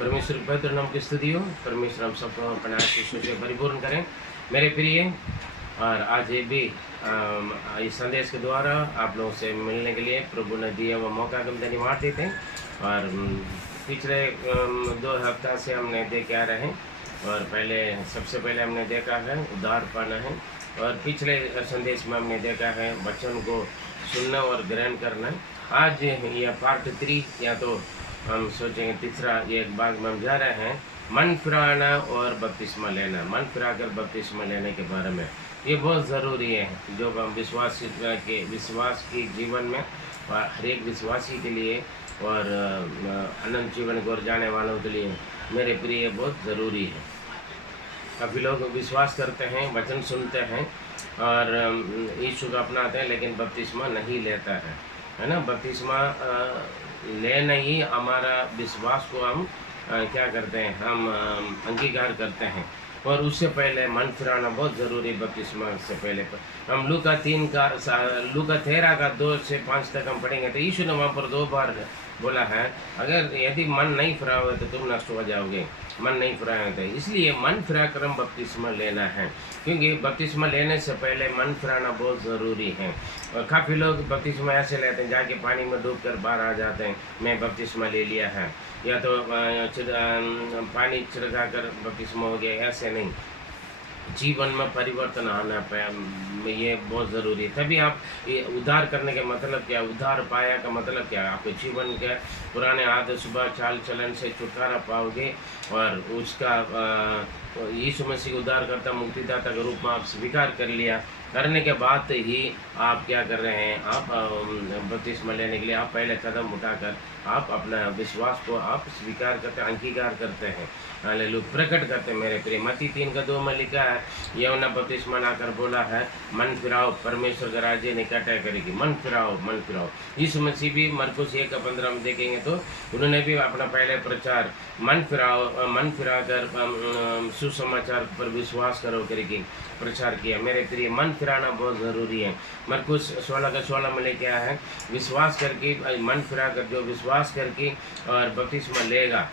परमेश्वर के पवित्र नाम की स्तुति हो। परमेश्वर हम सबको अपने आशीषों से परिपूर्ण करें मेरे प्रिय। और आज ये भी इस संदेश के द्वारा आप लोगों से मिलने के लिए प्रभु ने दिया हुआ मौका को हम धन्यवाद देते हैं। और पिछले 2 हफ्ता से हमने देखे आ रहे हैं। और सबसे पहले हमने देखा है उद्धार पाना है। और पिछले संदेश में हमने देखा है वचन को सुनना और ग्रहण करना। आज यह पार्ट 3 या तो हम सोचेंगे तीसरा एक भाग में हम जा रहे हैं, मन फिराना और बपतिस्मा लेना। मन फिराकर बपतिस्मा लेने के बारे में ये बहुत ज़रूरी है, जो हम विश्वास की जीवन में हर एक विश्वासी के लिए और अनंत जीवन को जाने वालों के लिए मेरे प्रिय बहुत ज़रूरी है। काफ़ी लोग विश्वास करते हैं, वचन सुनते हैं और यीशु को अपनाते हैं, लेकिन बपतिस्मा नहीं लेता है ना। बपतिस्मा लेना ही हमारा विश्वास को हम क्या करते हैं, हम अंगीकार करते हैं। और उससे पहले मन फिराना बहुत ज़रूरी। बपतिस्मा से पहले हम लूका 13 का 2 से 5 तक हम पढ़ेंगे तो यीशु ने वहाँ पर 2 बार बोला है, अगर यदि मन नहीं फिराओगे तो तुम नष्ट हो जाओगे। मन नहीं फिराए थे, इसलिए मन फिरा कर हम बपतिस्मा लेना है, क्योंकि बपतिस्मा लेने से पहले मन फिराना बहुत ज़रूरी है। और काफ़ी लोग बपतिस्मा ऐसे लेते हैं, जाके पानी में डूब कर बाहर आ जाते हैं, मैं बपतिस्मा ले लिया है, या तो पानी छिड़का कर बपतिस्मा हो गया। ऐसे नहीं, जीवन में परिवर्तन आना ये बहुत ज़रूरी है। तभी आप ये उद्धार करने का मतलब क्या, उद्धार पाया का मतलब क्या, आपके जीवन के पुराने आदत सुबह चाल चलन से छुटकारा पाओगे और उसका यीशु मसीह उद्धार करता मुक्तिदाता के रूप में आप स्वीकार कर लिया। करने के बाद ही आप क्या कर रहे हैं, आप बपतिस्मा लेने के लिए आप पहले कदम उठाकर आप अपना विश्वास को आप स्वीकार करते, अंगीकार करते हैं, हालेलुया, प्रकट करते हैं मेरे प्रिय। मत्ती 3:2 में लिखा है, यूहन्ना बपतिस्मा लाकर बोला है, मन फिराओ, परमेश्वर का राज्य निकट है करेगी। मन फिराओ, मन फिराओ। यीशु मसीह भी मरकुस 1:15 में देखेंगे तो उन्होंने भी अपना पहले प्रचार मन फिराओ, मन फिरा कर सुसमाचार पर विश्वास करो करके प्रचार किया मेरे प्रिय। मन फिराना बहुत ज़रूरी है। मरकुस 16:16 में लेके आया है, विश्वास करके मन फिरा कर जो विश्वास करके और बपतिस्मा लेगा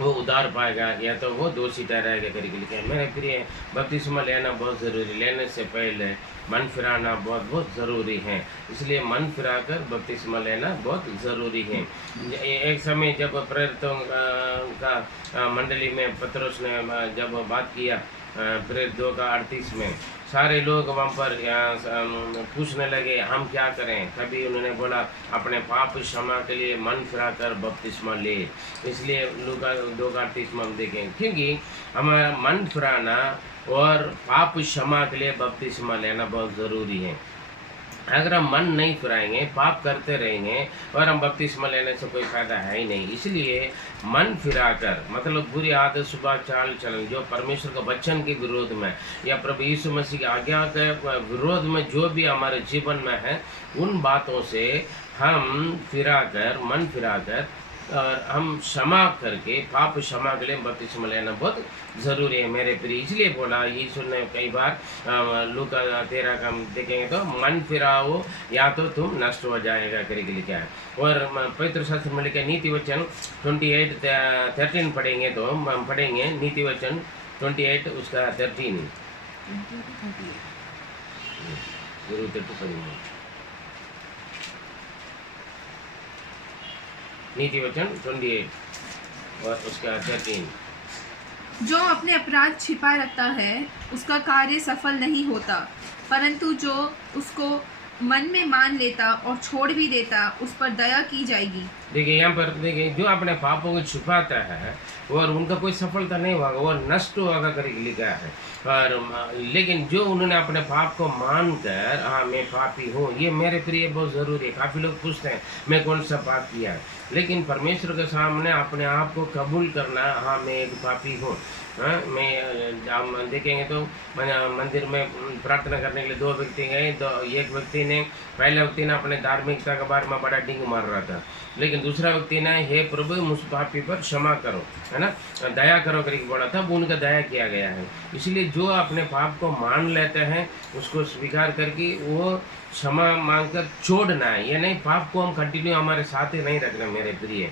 वो उद्धार पाएगा, या तो वो दोषी ठहराएगा करके लिखा है मेरे प्रिय। बपतिस्मा लेना बहुत ज़रूरी, लेने से पहले मन फिराना बहुत बहुत ज़रूरी है। इसलिए मन फिराकर बपतिस्मा लेना बहुत ज़रूरी है। एक समय जब प्रेरितों का मंडली में पतरस ने जब बात किया, प्रेरित 2:38 में सारे लोग वहाँ पर पूछने लगे हम क्या करें। तभी उन्होंने बोला अपने पाप क्षमा के लिए मन फिराकर बपतिस्मा ले। इसलिए लूका 2:38 में हम देखें, क्योंकि हमारा मन फिराना और पाप क्षमा के लिए बपतिस्मा लेना बहुत ज़रूरी है। अगर हम मन नहीं फिराएंगे, पाप करते रहेंगे और हम बपतिस्मा लेने से कोई फ़ायदा है ही नहीं। इसलिए मन फिराकर मतलब बुरी आदत सुबह चाल चलन जो परमेश्वर के वचन के विरोध में या प्रभु यीशु मसीह की आज्ञा के विरोध में जो भी हमारे जीवन में है, उन बातों से हम मन फिराकर और हम क्षमा करके पाप क्षमा के लिए बपतिस्मा लेना बहुत ज़रूरी है मेरे प्रिय। इसलिए बोला यीशु ने कई बार लूका 13 का हम देखेंगे तो मन फिराओ या तो तुम नष्ट हो जाएगा करके लिखा है। और पवित्र शास्त्र में लिखा नीति वचन 28:13 पढ़ेंगे तो हम पढ़ेंगे नीति वचन 28 उसका 13 नीति वचन 28 और उसका 13। जो अपने अपराध छिपा रखता है उसका कार्य सफल नहीं होता, परंतु जो उसको मन में मान लेता और छोड़ भी देता उस पर दया की जाएगी। देखिए यहाँ पर देखिए, जो अपने पापों को छुपाता है और उनका कोई सफलता नहीं होगा, वो नष्ट होगा करके लिखा है। और लेकिन जो उन्होंने अपने पाप को मानकर हाँ मैं पापी हूँ, ये मेरे प्रिय बहुत ज़रूरी है। काफ़ी लोग पूछते हैं मैं कौन सा पाप किया है, लेकिन परमेश्वर के सामने अपने आप को कबूल करना, हाँ मैं एक पापी हूँ। हाँ मैं हम देखेंगे तो मंदिर में प्रार्थना करने के लिए 2 व्यक्ति गए। एक व्यक्ति ने पहले व्यक्ति ने अपने धार्मिकता के बारे में बड़ा डिंग मार रहा था, लेकिन दूसरा व्यक्ति ने हे प्रभु मुझ पापी पर क्षमा करो, है ना, दया करो करके बोला था, वो उनका दया किया गया है। इसलिए जो अपने पाप को मान लेते हैं उसको स्वीकार करके वो क्षमा मांगकर छोड़ना है। ये नहीं पाप को हम कंटिन्यू हमारे साथ ही नहीं रखना मेरे प्रिय।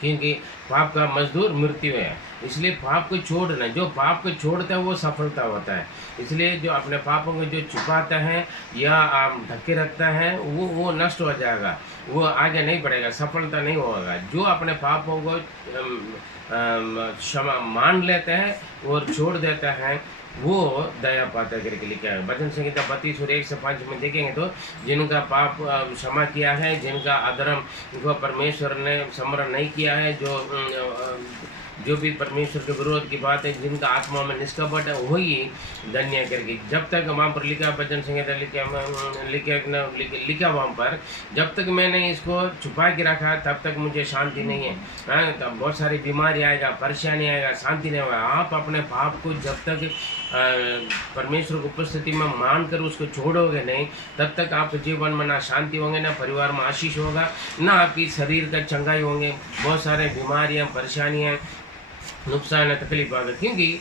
क्योंकि पाप का मजदूर मृत्यु है। इसलिए पाप को छोड़ना, जो पाप को छोड़ता है वो सफलता होता है। इसलिए जो अपने पापों को जो छुपाता है या ढके रखता है वो नष्ट हो जाएगा, वो आगे नहीं बढ़ेगा, सफलता नहीं होगा। जो अपने पापों को क्षमा मान लेता है और छोड़ देता है वो दया पाता करके लिखा है। भजन संहिता 32 और 1 से 5 में देखेंगे तो जिनका पाप क्षमा किया है, जिनका अधर्म को परमेश्वर ने स्मरण नहीं किया है, जो भी परमेश्वर के विरोध की बात है, जिनका आत्मा में निष्कपट है, वही धन्य करके। जब तक वहाँ पर लिखा भजन संहिता लिखा वहाँ पर, जब तक मैंने इसको छुपा के रखा तब तक मुझे शांति नहीं है। हाँ, तब बहुत सारी बीमारी आएगा, परेशानी आएगा, शांति नहीं होगा। आप अपने पाप को जब तक परमेश्वर की उपस्थिति में मान कर उसको छोड़ोगे नहीं, तब तक आपके जीवन में ना शांति होंगे, ना परिवार में आशीष होगा, ना आपकी शरीर का चंगाई होंगे। बहुत सारे बीमारियाँ, परेशानियाँ, नुकसान है, तकलीफ आ गई। क्योंकि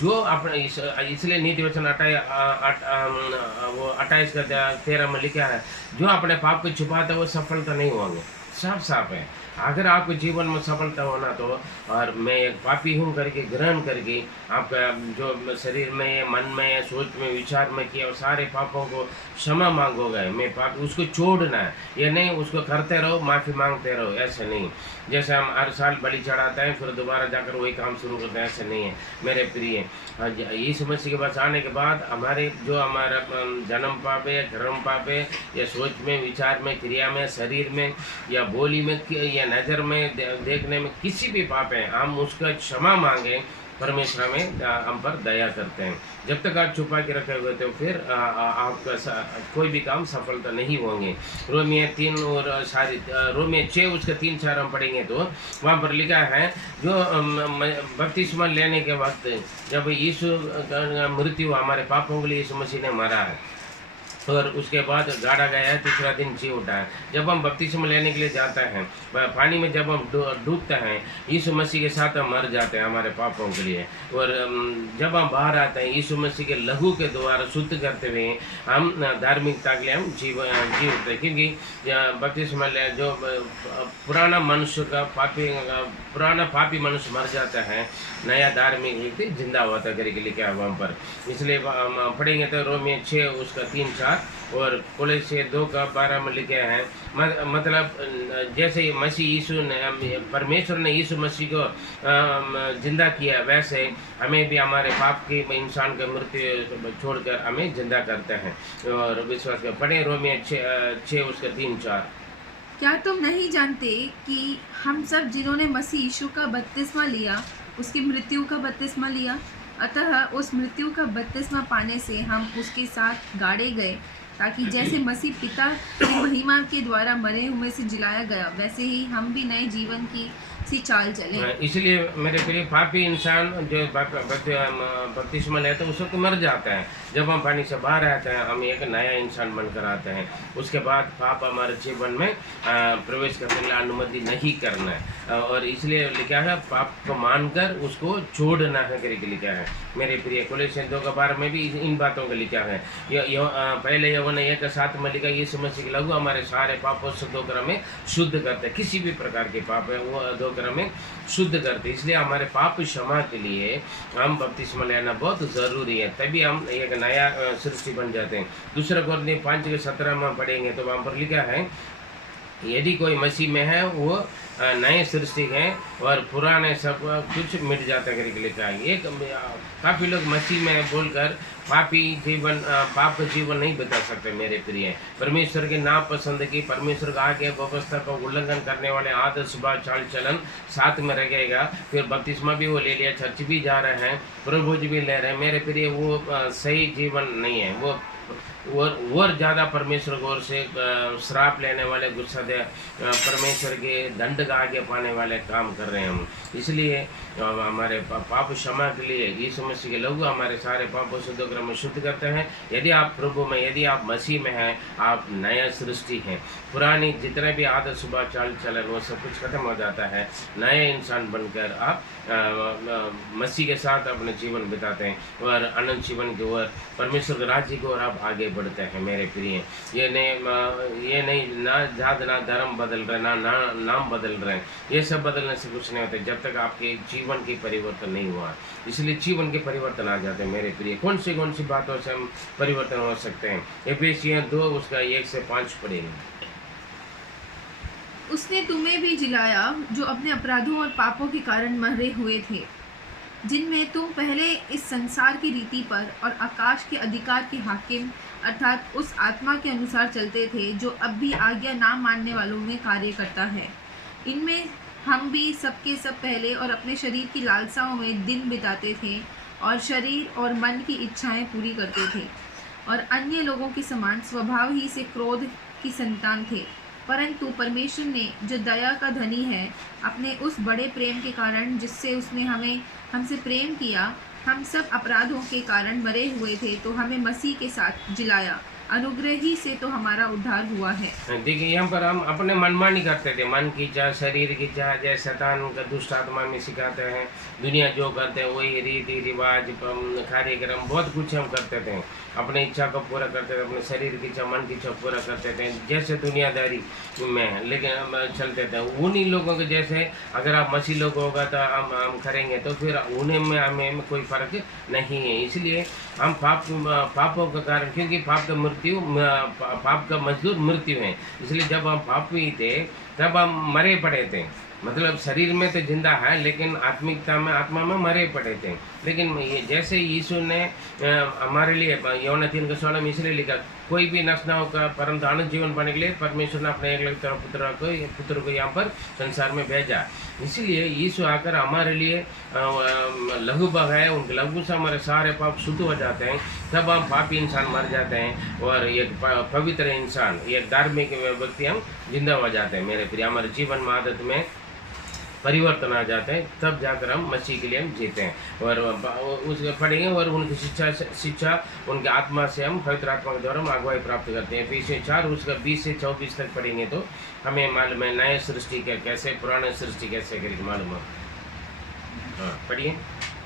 जो अपने इसलिए नीति वचन 28 का 13 में लिखा है, जो अपने पाप को छुपाता है वो सफलता नहीं होंगे। साफ साफ है। अगर आपके जीवन में सफलता होना तो, और मैं एक पापी हूँ करके ग्रहण करके आपका जो शरीर में, मन में, सोच में, विचार में किया सारे पापों को क्षमा मांगोगे। मैं पाप उसको छोड़ना है, ये नहीं उसको करते रहो, माफ़ी मांगते रहो, ऐसे नहीं। जैसे हम हर साल बलि चढ़ाते हैं फिर दोबारा जाकर वही काम शुरू करते हैं, ऐसे नहीं है मेरे प्रिय। यीशु मसीह के पास आने के बाद हमारे जो हमारा जन्म पाप है, कर्म पाप है, या सोच में, विचार में, क्रिया में, शरीर में, या बोली में, या नज़र में, देखने में, किसी भी पाप है, हम उसका क्षमा मांगे, परमेश्वर में हम पर दया करते हैं। जब तक आप छुपा के रखे हुए तो फिर आपका कोई भी काम सफलता नहीं होंगे। रोमियो 3 और रोमियो 6 उसका 3-4 हम पढ़ेंगे तो वहाँ पर लिखा है, जो बपतिस्मा लेने के वक्त जब यीशु मृत्यु हमारे पापों के लिए यीशु मसीह ने मरा है और उसके बाद गाड़ा गया है, तीसरा दिन जी उठा है। जब हम बपतिस्मा लेने के लिए जाते हैं, पानी में जब हम डूबते हैं, यीशु मसीह के साथ हम मर जाते हैं हमारे पापों के लिए। और जब हम बाहर आते हैं, यीशु मसीह के लहू के द्वारा शुद्ध करते हुए हम धार्मिकता के लिए हम जी उठते हैं। क्योंकि बपतिस्मा जो पुराना मनुष्य का पुराना पापी मनुष्य मर जाता है, नया धार्मिक व्यक्ति जिंदा होता करके लिखा है वहाँ पर। इसलिए पढ़ेंगे तो रोमियो 6 उसका 3-4 और कोलोसियर 2 का 12 में लिखे हैं। मतलब जैसे मसीह यीशु ने, परमेश्वर ने यीशु मसीह को जिंदा किया, वैसे हमें भी हमारे पाप के इंसान का मृत्यु छोड़कर हमें जिंदा करते हैं। और विश्वास कर पढ़े रोमियो 6 उसका 3-4। क्या तुम नहीं जानते कि हम सब जिन्होंने मसीह यीशु का बपतिस्मा लिया, उसकी मृत्यु का बपतिस्मा लिया, अतः उस मृत्यु का बपतिस्मा पाने से हम उसके साथ गाड़े गए, ताकि जैसे मसीह पिता की महिमा के द्वारा मरे हुए से जिलाया गया, वैसे ही हम भी नए जीवन की सी चाल चलें। इसलिए मेरे प्रिय, पापी इंसान जो बपतिस्मा लेते हैं उस वक्त मर जाता है। जब हम पानी से बाहर आते हैं, हम एक नया इंसान बनकर आते हैं। उसके बाद पाप हमारे जीवन में प्रवेश करने के लिए अनुमति नहीं करना है। और इसलिए लिखा है पाप को मानकर उसको छोड़ना है करके लिखा है मेरे प्रिय। कोलोसियर 2 का 12 में भी इन बातों का लिखा है। पहले यूहन्ना 1:7 में लिखा, यीशु मसीह के लहू हमारे सारे पापों से धोकर हमें शुद्ध करते हैं। किसी भी प्रकार के पाप है वो धोकर हमें शुद्ध करते हैं। इसलिए हमारे पाप क्षमा के लिए हम बपतिस्मा लेना बहुत ज़रूरी है, तभी हम एक नया सृष्टि बन जाते हैं। दूसरा कोरिन्थियों 5:17 में पढ़ेंगे तो वहाँ पर लिखा है, यदि कोई मसीह में है वो नए सृष्टि है और पुराने सब कुछ मिट जाता करके लिखा है। एक काफ़ी लोग मसीह में बोलकर पाप का जीवन नहीं बिता सकते मेरे प्रिय। परमेश्वर के नापसंद की, परमेश्वर का आगे व्यवस्था का उल्लंघन करने वाले आदत, स्वभाव, चाल चलन साथ में रहेगा। फिर बपतिस्मा भी वो ले लिया, चर्च भी जा रहे हैं, प्रभुज भी ले रहे हैं मेरे प्रिय, वो सही जीवन नहीं है। वो और ज़्यादा परमेश्वर की ओर से श्राप लेने वाले, गुस्सा दे परमेश्वर के दंड का आगे पाने वाले काम कर रहे हैं हम। इसलिए हमारे पाप क्षमा के लिए यीशु मसीह के लहू हमारे सारे पापों से धोकर हमें शुद्ध करते हैं। यदि आप प्रभु में, यदि आप मसीह में हैं, आप नया सृष्टि हैं। पुरानी जितने भी आदत, सुबह, चाल चलन वो सब कुछ खत्म हो जाता है। नए इंसान बनकर आप मसीह के साथ अपने जीवन बिताते हैं और अनंत जीवन की ओर, परमेश्वर के राज्य की ओर आप आगे बढ़ते हैं मेरे प्रिय। ये नहीं ना जात ना धर्म बदल रहे ना नाम बदल रहे हैं, ये सब बदलने से कुछ नहीं होता जब तक आपके जीवन की परिवर्तन नहीं हुआ। इसलिए जीवन के परिवर्तन आ जाते हैं मेरे प्रिय। कौन सी बातों से हम परिवर्तन हो सकते हैं? एफेसियन 2 उसका 1 से 5 पढ़ेंगे। उसने तुम्हें भी जिलाया जो अपने अपराधों और पापों के कारण मरे हुए थे, जिनमें तुम पहले इस संसार की रीति पर और आकाश के अधिकार के हाकिम अर्थात उस आत्मा के अनुसार चलते थे जो अब भी आज्ञा ना मानने वालों में कार्य करता है। इनमें हम भी सबके सब पहले और अपने शरीर की लालसाओं में दिन बिताते थे और शरीर और मन की इच्छाएं पूरी करते थे और अन्य लोगों के समान स्वभाव ही से क्रोध की संतान थे। परंतु परमेश्वर ने जो दया का धनी है, अपने उस बड़े प्रेम के कारण जिससे उसने हमसे प्रेम किया, हम सब अपराधों के कारण मरे हुए थे तो हमें मसीह के साथ जिलाया। अनुग्रह ही से तो हमारा उद्धार हुआ है। देखिए यहाँ पर हम अपने मनमानी करते थे, मन की चाह, शरीर की चाह, जैसे शैतान का दुष्ट आत्मा में सिखाते हैं, दुनिया जो करते हैं वही रीति रिवाज कार्यक्रम बहुत कुछ हम करते थे, अपनी इच्छा को पूरा करते थे, अपने शरीर की इच्छा मन की इच्छा पूरा करते थे जैसे दुनियादारी में, लेकिन हम चलते थे उन्हीं लोगों के जैसे। अगर आप मसीह लोग होगा तो हम करेंगे तो फिर उन्हें में हमें कोई फर्क नहीं है। इसलिए हम पापों का कारण, क्योंकि पाप का मजदूर मृत्यु है, इसलिए जब हम पापी थे तब हम मरे पड़े थे। मतलब शरीर में तो जिंदा है लेकिन आत्मिकता में आत्मा में मरे पड़े थे। लेकिन ये जैसे यीशु ने हमारे लिए यूहन्ना 3:16 में इसलिए लिखा, कोई भी नष्ट न होगा परंतु अनंत जीवन पाने के लिए परमेश्वर ने अपने एकलौते पुत्र को यहाँ पर संसार में भेजा। इसीलिए यीशु आकर हमारे लिए लघु है, उनके लघु से हमारे सारे पाप शुद्ध हो जाते हैं, तब हम पापी इंसान मर जाते हैं और एक पवित्र इंसान, एक धार्मिक व्यक्ति हम जिंदा हो जाते हैं मेरे प्रिय। हमारे जीवन में आदत में परिवर्तन आ जाते हैं, तब जाकर हम मसीह के लिए हम जीते हैं और उसके पढ़ेंगे और उनकी शिक्षा उनके आत्मा से हम पवित्र आत्मा के द्वारा हम अगुवाई प्राप्त करते हैं। एफेसियन 4 उसका 20 से 24 तक पढ़ेंगे तो हमें मालूम है नए सृष्टि का कैसे, पुराने सृष्टि कैसे करके मालूम है। हाँ पढ़िए।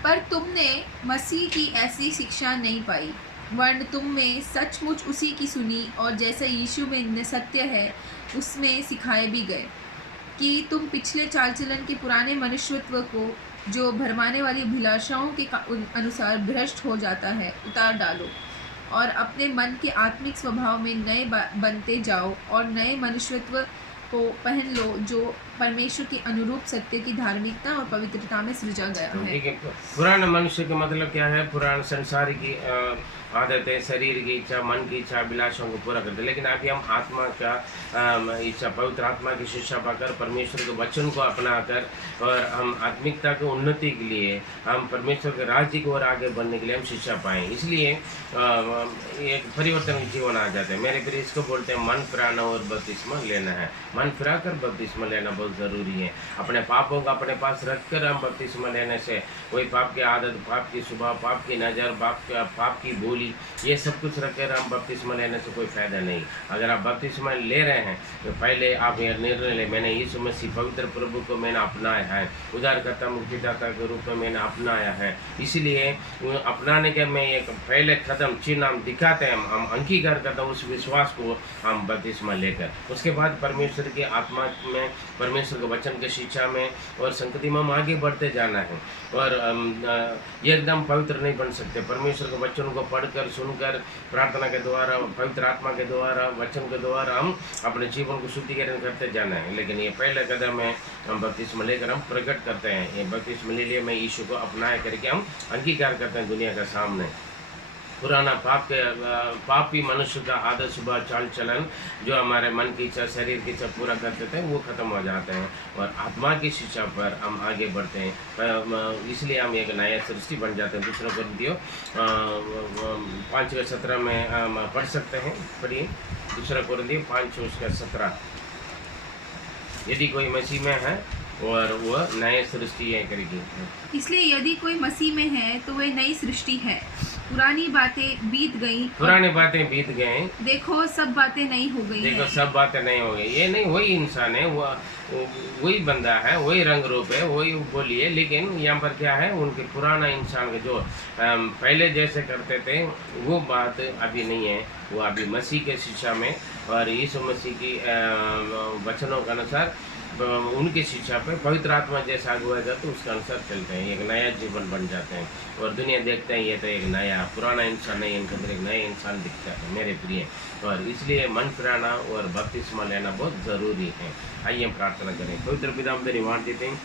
पर तुमने मसीह की ऐसी शिक्षा नहीं पाई, वरन तुम में सचमुच उसी की सुनी और जैसे यीशु में सत्य है उसमें सिखाए भी गए कि तुम पिछले चाल चलन के पुराने मनुष्यत्व को जो भरमाने वाली अभिलाषाओं के अनुसार भ्रष्ट हो जाता है उतार डालो और अपने मन के आत्मिक स्वभाव में नए बनते जाओ और नए मनुष्यत्व को पहन लो जो परमेश्वर के अनुरूप सत्य की धार्मिकता और पवित्रता में सृजा गया है। ठीक है, पुराना मनुष्य का मतलब क्या है? पुराना संसार की आदतें, शरीर की इच्छा, मन की इच्छा, अभिलाषों को पूरा करते, लेकिन अभी हम आत्मा का इच्छा, पवित्र आत्मा की शिक्षा पाकर परमेश्वर के वचन को अपनाकर और हम आत्मिकता की उन्नति के लिए, हम परमेश्वर के राज्य की ओर आगे बढ़ने के लिए हम शिक्षा पाएँ। इसलिए एक परिवर्तन जीवन आ जाता है मेरे प्रिय। इसको बोलते हैं मन फिराना और बपतिस्मा लेना है। मन फिरा कर बपतिस्मा लेना बहुत ज़रूरी है। अपने पापों को अपने पास रखकर हम बपतिस्मा लेने से कोई पाप की आदत, पाप की स्वभाव, पाप की नज़र, पाप की बोली, ये सब कुछ रखकर हम बपतिस्मा लेने से कोई फायदा नहीं। अगर आप बपतिस्मा ले रहे हैं तो पहले आप यह निर्णय लें, मैंने यीशु मसीह पवित्र प्रभु को मैंने अपनाया है, उद्धारकर्ता मुक्तिदाता के रूप में मैंने अपनाया है। इसलिए अपनाने के में एक पहले कदम चिन्ह हम दिखाते हैं, हम अंगीकार करते हैं उस विश्वास को हम बपतिस्मा लेकर। उसके बाद परमेश्वर की आत्मा में, परमेश्वर के वचन की शिक्षा में और संगति में हम आगे बढ़ते जाना है और एकदम पवित्र नहीं बन सकते। परमेश्वर के वचन को पढ़कर, सुनकर, प्रार्थना के द्वारा, पवित्र आत्मा के द्वारा, वचन के द्वारा हम अपने जीवन को शुद्धिकरण करते जाना है। लेकिन ये पहले कदम है, हम बपतिस्मा लेकर हम प्रकट करते हैं। ये बपतिस्मा ले लिए मैं यीशु को अपनाया करके हम अंगीकार करते हैं दुनिया के सामने। पुराना पापी मनुष्य का आदत, सुबह चाल चलन जो हमारे मन की इच्छा, शरीर की इच्छा पूरा करते थे वो खत्म हो जाते हैं और आत्मा की शिक्षा पर हम आगे बढ़ते हैं। इसलिए हम एक नया सृष्टि बन जाते हैं। दूसरा कोरिन्थियों 5:17 में हम पढ़ सकते हैं। पढ़िए, दूसरा कोरिन्थियों 5:17। यदि कोई मसीह में है और वह नए सृष्टि है करेगी। इसलिए यदि कोई मसीह में है तो वह नई सृष्टि है, पुरानी बातें बीत गईं, पुरानी बातें बीत गए, देखो सब बातें नई हो गई देखो हैं। सब बातें नहीं हो गई। ये नहीं, वही इंसान है, वही बंदा है, वही रंग रूप है, वही बोली है, लेकिन यहाँ पर क्या है, उनके पुराना इंसान के जो पहले जैसे करते थे वो बात अभी नहीं है। वो अभी मसीह के शिक्षा में और यीशु मसीह की वचनों के अनुसार उनकी शिक्षा पे पवित्र आत्मा जैसा अगुवाई जाता है उसके अनुसार चलते हैं, एक नया जीवन बन जाते हैं और दुनिया देखते हैं ये तो एक नया पुराना इंसान नहीं, इनके अंदर एक नया इंसान दिखता है मेरे प्रिय। और इसलिए मन फिराना और बपतिस्मा लेना बहुत ज़रूरी है। आइए हम प्रार्थना करें। पवित्र पिता हम धन्यवाद देते हैं,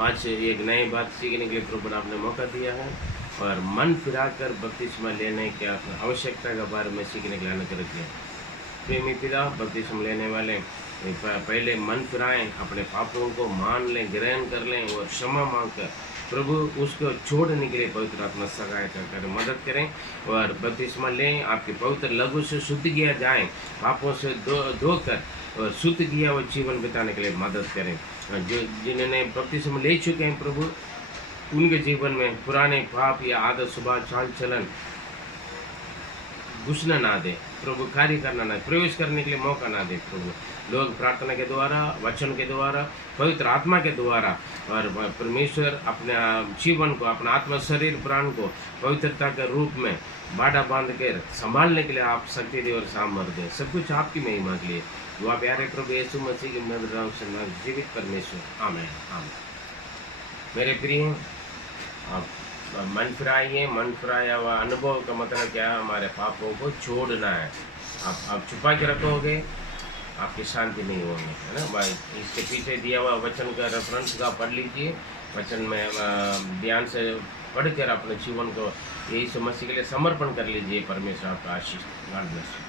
आज एक नई बात सीखने के लिए प्रभु ने आपने मौका दिया है और मन फिरा कर बपतिस्मा लेने की आवश्यकता के बारे में सीखने के लिए अनुग्रह किया। प्रेमी पिता, बपतिस्मा लेने वाले पहले मन फिराएं, अपने पापों को मान लें, ग्रहण कर लें और क्षमा मांग कर प्रभु उसको छोड़ने के लिए पवित्र आत्मा सहायता करें, मदद करें और बपतिस्मा लें। आपके पवित्र लहू से शुद्ध किया जाए, पापों से धोकर और शुद्ध किया हुआ जीवन बिताने के लिए मदद करें। जो जिन्होंने बपतिस्मा ले चुके हैं प्रभु, उनके जीवन में पुराने पाप या आदत स्वभाव चाल चलन घुसना ना दे प्रभु, कार्य करना ना, प्रवेश करने के लिए मौका ना दे प्रभु। लोग प्रार्थना के द्वारा, वचन के द्वारा, पवित्र आत्मा के द्वारा और परमेश्वर अपने जीवन को, अपना आत्मा शरीर प्राण को पवित्रता के रूप में बाड़ा बांध कर संभालने के लिए आप शक्ति दे और सामर्थ्य दे। सब कुछ आपकी महिमा के लिए दुआ प्यारे प्रभु यीशु मसीह की मदद से जीवित परमेश्वर, आमीन आमीन। मेरे प्रिय, आप मन फिराइए। मन फिराया हुआ अनुभव का मतलब क्या है? हमारे पापों को छोड़ना है। आप छुपा के रखोगे, आपकी शांति नहीं होगी, है ना भाई। इसके पीछे दिया हुआ वचन का रेफरेंस का पढ़ लीजिए, वचन में ध्यान से पढ़कर अपने जीवन को यीशु मसीह के लिए समर्पण कर लीजिए। परमेश्वर आपका आशीष, गॉड ब्लेस यू।